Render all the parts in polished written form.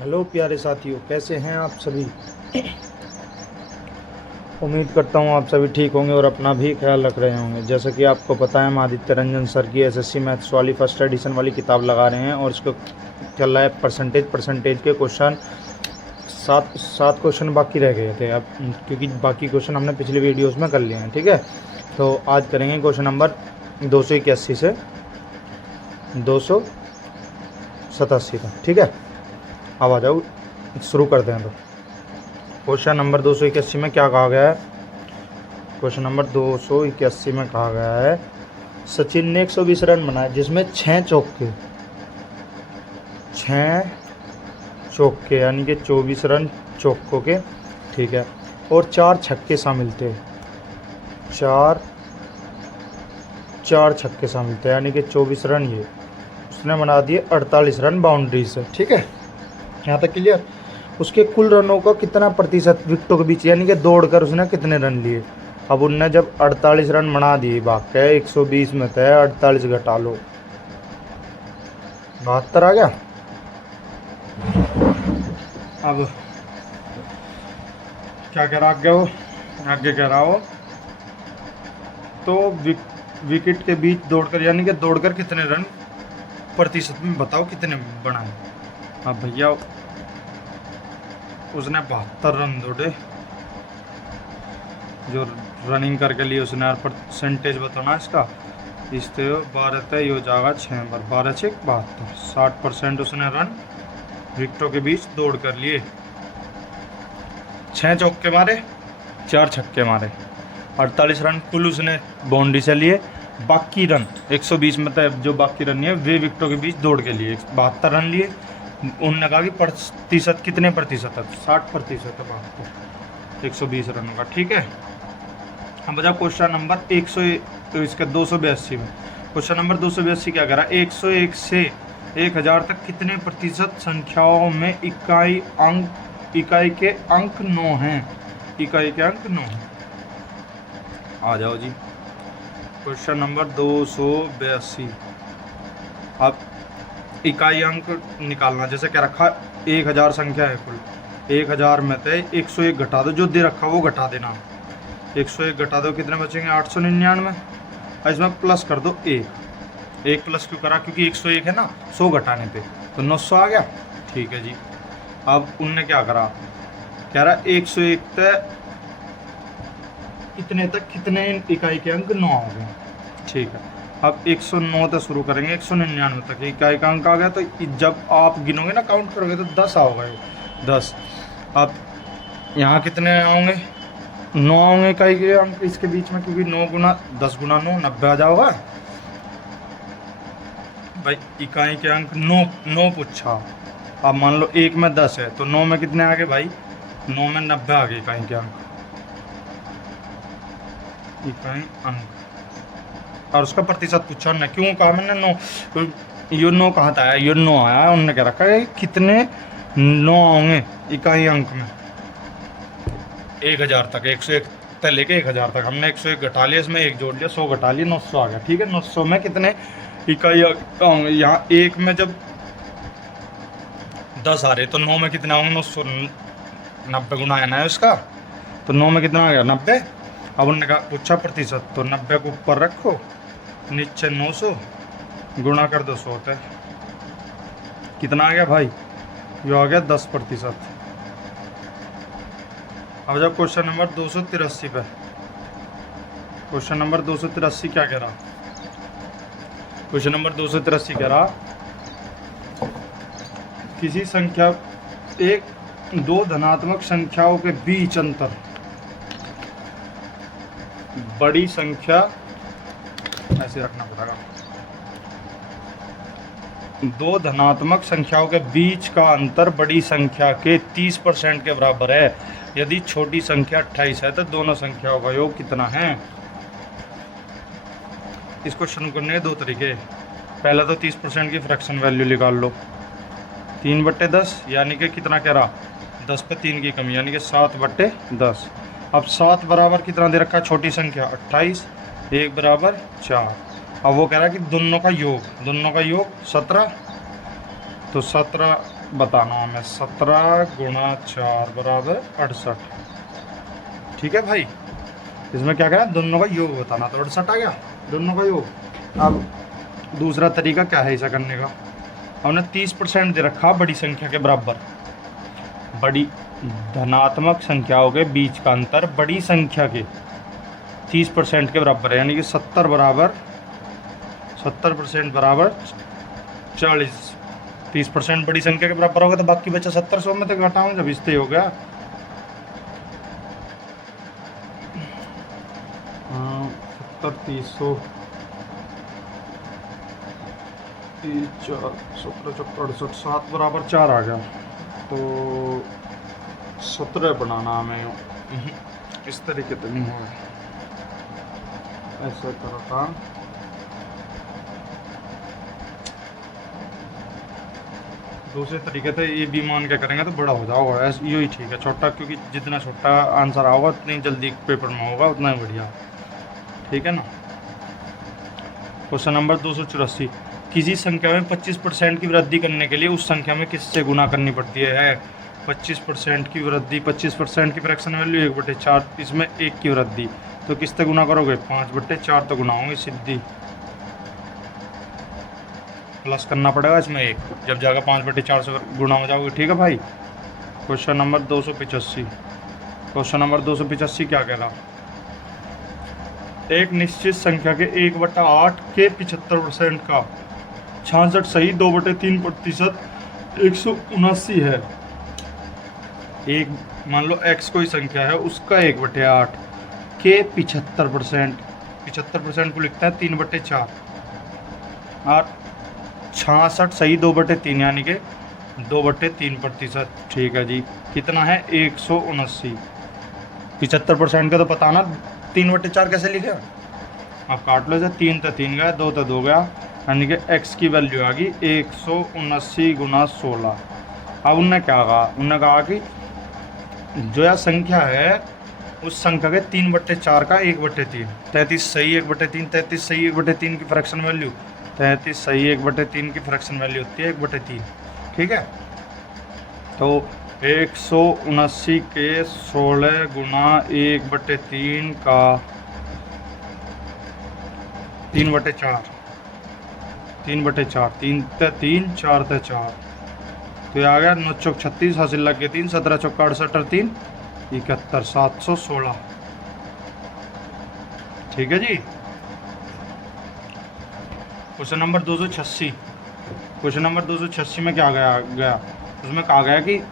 Hello प्यारे साथियों, कैसे हैं आप सभी। उम्मीद करता हूँ आप सभी ठीक होंगे और अपना भी ख्याल रख रहे होंगे। जैसा कि आपको पता है, हम आदित्य रंजन सर की एसएससी मैथ्स वाली फर्स्ट एडिशन वाली किताब लगा रहे हैं और इसको चल रहा है परसेंटेज के क्वेश्चन। सात सात क्वेश्चन बाकी रह गए थे अब, क्योंकि बाकी क्वेश्चन हमने पिछले वीडियोस में कर लिए हैं। ठीक है, तो आज करेंगे क्वेश्चन नंबर 281 से 287 तक। ठीक है, अब आ जाओ, शुरू करते हैं। तो क्वेश्चन नंबर 281 में क्या कहा गया है। क्वेश्चन नंबर 281 में कहा गया है, सचिन ने 120 रन बनाए जिसमें 6 चौके यानी कि 24 रन चौकों के। ठीक है, और 4 छक्के शामिल थे। चार छक्के शामिल थे यानी कि 24 रन ये उसने बना दिए 48 रन बाउंड्री से। ठीक है, यहाँ तक क्लियर। उसके कुल रनों का कितना प्रतिशत विकेटों के बीच यानी कि दौड़कर उसने कितने रन लिए। अब उनने जब 48 रन बना दिए, वाकई 120 में थे, 48 घटा लो, 72 आ गया। अब क्या कह रहा आगे कह रहा हो, तो विकेट के बीच दौड़कर यानी कि दौड़कर कितने रन प्रतिशत में बताओ कितने बनाए। अब भैया उसने 72 रन दौड़े, जो रनिंग करके लिए उसने, और परसेंटेज बताना इसका। इससे 12 तय हो जाएगा 6 बार, 12 6 72, 60% उसने रन विकेटों के बीच दौड़ कर लिए। 6 चौके मारे, 4 छक्के मारे, 48 रन कुल उसने बाउंड्री से लिए। बाकी रन 120 में तय जो बाकी रन है वे विकेटों के बीच दौड़ के लिए 72 रन लिए। उन्होंने कहा कि प्रतिशत कितने प्रतिशत है, 60% है बात 120 रनों का। ठीक है, हम बचा क्वेश्चन नंबर 100, तो इसके 282 में। क्वेश्चन नंबर 282 क्या कह रहा है, 101 से 1000 तक कितने प्रतिशत संख्याओं में इकाई के अंक 9 हैं। इकाई के अंक 9 हैं। आ जाओ जी, क्वेश्चन नंबर 282। अब इकाई अंक निकालना, जैसे क्या रखा, 1000 संख्या है कुल, 1000 में से 101 घटा दो, जो दे रखा वो घटा देना। 101 घटा दो, कितने बचेंगे, 899। इसमें प्लस कर दो एक प्लस क्यों करा, क्योंकि 101 है ना, 100 घटाने पे तो 900 आ गया। ठीक है जी, अब उनने क्या करा, कह रहा 101 तक इतने तक कितने इकाई के अंक 9 हो गए। ठीक है, अब 109 तक शुरू करेंगे, 199 तक इकाई का अंक आ गया। तो जब आप गिनोगे ना, काउंट करोगे तो 10 आओगे, 10। अब यहाँ कितने होंगे, 9 होंगे इकाई के अंक इसके बीच में, क्योंकि 9 गुना 10 गुना 9 90 आ जाओगा भाई। इकाई के अंक 9 पूछा। अब मान लो 1 में 10 है तो 9 में कितने आ गए भाई, 9 में 90 आ गए इकाई के अंक, इकाई अंक। और उसका प्रतिशत पूछा उन्होंने, क्यों कहा मैंने 9, तो यो 9 कहाँ था आया, यो 9 आया। उन्होंने क्या रखा है, कितने 9 होंगे इकाई अंक में 1000 तक, 101 तक लेके 1000 तक। हमने 101 घटा लिया, इसमें 1 जोड़ लिया, 100 घटा लिया, 900 आ गया। ठीक है, 900 में कितने इकाई होंगे। यहाँ 1 में जब 10 आ रहे तो 9 में कितना होंगे, 990 गुना है ना उसका, तो 9 में कितना आ गया, 90। अब उन्होंने कहा पूछा प्रतिशत, तो 90 को ऊपर रखो, नीचे 900 गुणा कर दो 100 तक, कितना आ गया भाई, ये आ गया 10%। अब जब क्वेश्चन नंबर 283 पे, क्वेश्चन नंबर 283 क्या कह रहा, क्वेश्चन नंबर 283 कह रहा, किसी संख्या दो धनात्मक संख्याओं के बीच अंतर, बड़ी संख्या ऐसे रखना पड़ेगा, दो धनात्मक संख्याओं के बीच का अंतर बड़ी संख्या के 30% के बराबर है यदि छोटी संख्या 28 है, तो दोनों संख्याओं का योग कितना है। इसको शुरू करने के 2 तरीके। पहला तो 30% की फ्रैक्शन वैल्यू निकाल लो, 3/10 यानी कि कितना कह रहा, 10 पे 3 की कमी यानी कि 7/10। अब 7 बराबर कितना दे रखा है, छोटी संख्या 28, 1 बराबर 4। अब वो कह रहा है कि दोनों का योग 17, तो 17 बताना हमें। 17 गुणा 4 बराबर 68। ठीक है भाई, इसमें क्या क्या दोनों का योग बताना, तो 68 आ गया दोनों का योग। अब दूसरा तरीका क्या है ऐसा करने का, हमने 30% दे रखा बड़ी संख्या के बराबर। बड़ी धनात्मक संख्याओं के बीच का अंतर बड़ी संख्या के 30% के बराबर है, यानी कि 70% बराबर 40। 30% बड़ी संख्या के बराबर होगा तो बाकी बचा 70, 100 में तो घटाऊँ जब इससे हो गया। हाँ 70 300 3 4 17 54 68 7 बराबर 4 आ गया। तो 17 बनाना हमें, इस तरीके तो नहीं होगा, ऐसा करा था। दूसरे तरीके से ये भी मान के करेंगे तो बड़ा हो जाओगा, ऐसा यही ठीक है छोटा, क्योंकि जितना छोटा आंसर आओगा उतनी जल्दी पेपर में होगा, उतना ही बढ़िया। ठीक है ना। क्वेश्चन नंबर 284, किसी संख्या में 25% की वृद्धि करने के लिए उस संख्या में किससे गुना करनी पड़ती है। 25% की वृद्धि, 25% की फ्रैक्शन वैल्यू 1/4, इसमें 1 की वृद्धि, तो किससे गुना करोगे 5/4 तो गुना होंगे सीधी, प्लस करना पड़ेगा इसमें 1, जब जाकर 5/4 से गुना हो जाओगे। ठीक है भाई। क्वेश्चन नंबर 285, क्वेश्चन नंबर 285 क्या कह रहा, एक निश्चित संख्या के 1/8 के 75% का 66 सही 2/3% 179 है। एक मान लो x कोई संख्या है, उसका 1/8 के 75%, 75% को लिखता है 3/4 और 66 सही 2/3 यानी कि 2/3%। ठीक है जी, कितना है 179। 75% का तो पता ना, 3/4 कैसे लिखे, आप काट लो, जब 3 तो 3 गया, 2 तो 2 गया, यानी कि x की वैल्यू आ गई 179 गुना 16। अब उनने क्या कहा, उनने कहा कि जो यह संख्या है उस संख्या के 3/4 का 1/3, 33 सही 1/3, 33 सही 1/3 की फ्रैक्शन वैल्यू, 33 सही 1/3 की फ्रैक्शन वैल्यू होती है 1/3। ठीक है, तो 179 के 16 गुना 1/3 का 3/4, 3/4, 3 ते 3 4 ते 4, तो ये आ गया 9 चौक 36, हासिल लग गए 3, 17 चौक 68 और 3 71, 716। ठीक है जी। क्वेश्चन नंबर 286, क्वेश्चन नंबर 286 में क्या गया, उसमें कहा गया कि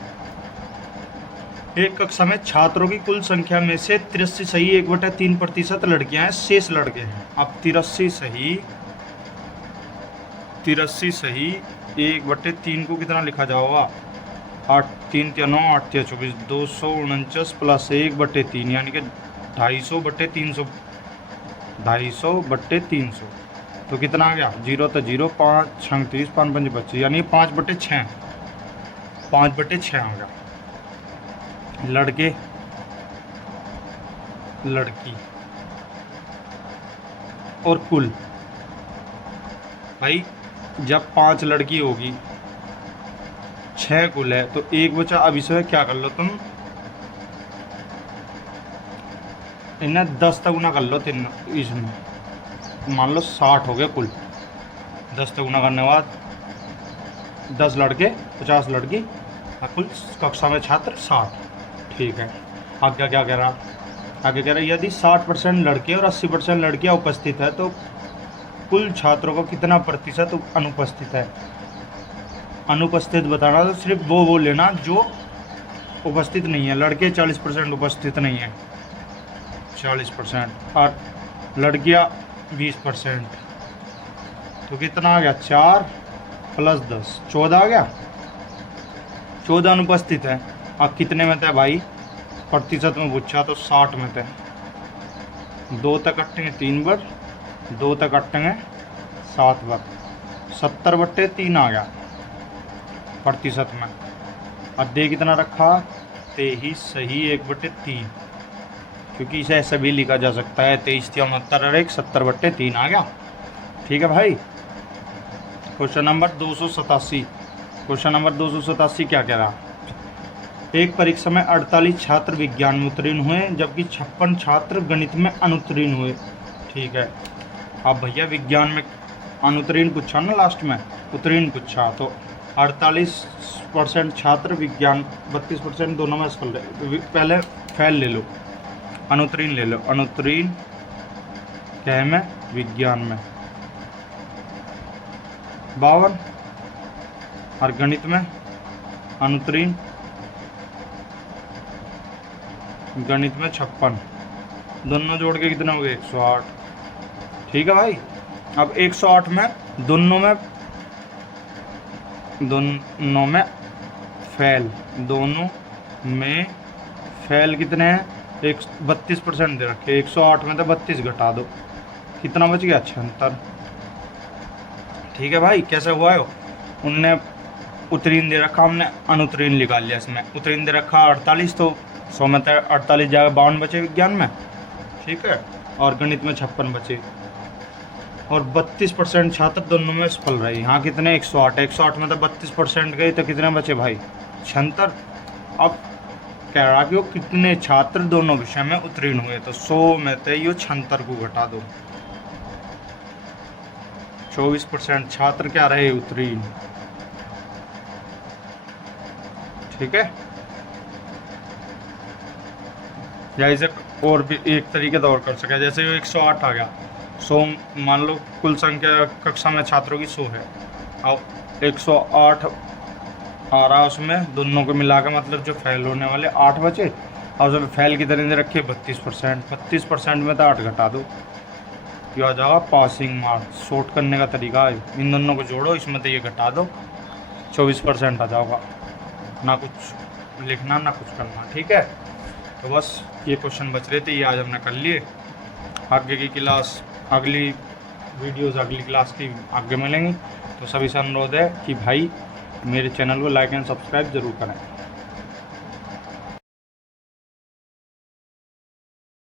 एक कक्षा में छात्रों की कुल संख्या में से 83 सही 1/3% लड़कियां हैं, शेष लड़के हैं। अब 83 सही 1/3 को कितना लिखा जाएगा, 8 3 9 8 24, 249 प्लस 1/3 यानी कि 250/300, 250/300, तो कितना आ गया 0 तो 0, 5 6 30, 5 5 25, यानी 5/6, 5/6 आ गया। लड़के लड़की और कुल, भाई जब 5 लड़की होगी 6 कुल है तो 1 बचा। अब इसे क्या कर लो तुम, इन्हें 10 तक गुना कर लो, 3 इसमें मान लो 60 हो गए कुल, 10 तक गुना करने के बाद 10 लड़के 50 लड़की और कुल कक्षा में छात्र 60। ठीक है, आगे क्या कह रहा, आगे कह रहा यदि 60% लड़के और 80% लड़कियां उपस्थित है तो कुल छात्रों को कितना प्रतिशत अनुपस्थित है। अनुपस्थित बताना तो सिर्फ वो लेना जो उपस्थित नहीं है। लड़के 40% उपस्थित नहीं है, 40%, और लड़कियां 20%, तो कितना आ गया 4 + 10 14 आ गया। 14 अनुपस्थित है। अब कितने में थे भाई, प्रतिशत में पूछा तो 60 में थे। 2 तक कटेंगे 3 बार, 2 तक कटेंगे 7 बार, 70/3 आ गया प्रतिशत में। अब दे कितना रखा, 23 सही 1/3, क्योंकि इसे ऐसा भी लिखा जा सकता है 23 × 69 और 1 70/3 आ गया। ठीक है भाई। क्वेश्चन नंबर 287, क्वेश्चन नंबर 287 क्या कह रहा? एक परीक्षा में 48 छात्र विज्ञान में उत्तीर्ण हुए जबकि 56 छात्र गणित में अनुत्तीर्ण हुए। ठीक है, अब भैया विज्ञान में अनुत्तीर्ण पूछा ना, लास्ट में उत्तीर्ण पूछा, तो 48% छात्र विज्ञान, 32% दोनों में सफल रहे। पहले फेल ले लो, अनुत्तीर्ण ले लो। अनुत्तीर्ण क्या में? विज्ञान में 52 और गणित में अनुत्तीर्ण गणित में 56, दोनों जोड़ के कितने हो गए? 108। ठीक है भाई, अब 108 में दोनों में फेल, दोनों में फेल कितने हैं? 32% दे रखे। 108 में तो 32 घटा दो, कितना बच गया? 76। ठीक है भाई, कैसे हुआ है? उनने उत्तीर्ण दे रखा, हमने अनुत्तीर्ण निकाल लिया। इसमें उत्तीर्ण दे रखा 48, तो 100 में तो 48 जाएगा, 52 बचे विज्ञान में। ठीक है, और गणित में 56 बचे, और 32% छात्र दोनों में सफल रहे। यहाँ कितने? 108। 108 में तो 32% गए, तो कितने बचे भाई? 76। अब कह रहा कि वो कितने छात्र दोनों विषय में उत्तीर्ण हुए, तो 100 में तो ये 76 को घटा दो। 24% छात्र क्या रहे? उत्तीर्ण। ठीक है, या इसे और भी एक तरीके से और कर सके, जैसे 108 आ गया, 100 मान लो कुल संख्या कक्षा में छात्रों की 100 है, अब 108 आ रहा, उसमें दोनों को मिला के मतलब जो फेल होने वाले 8 बचे, और उसमें फेल की तरह रखिए 32%। 32% में तो 8 घटा दो, क्या आ जाएगा? Passing marks. शॉर्ट करने का तरीका है, इन दोनों को जोड़ो, इसमें तो ये घटा दो, 24% आ जाएगा। ना कुछ लिखना ना कुछ करना। ठीक है, तो बस ये क्वेश्चन बच रहे थे, ये आज हमने कर लिए। आगे की क्लास, अगली वीडियोस अगली क्लास की आगे मिलेंगी। तो सभी से अनुरोध है कि भाई मेरे चैनल को लाइक एंड सब्सक्राइब ज़रूर करें।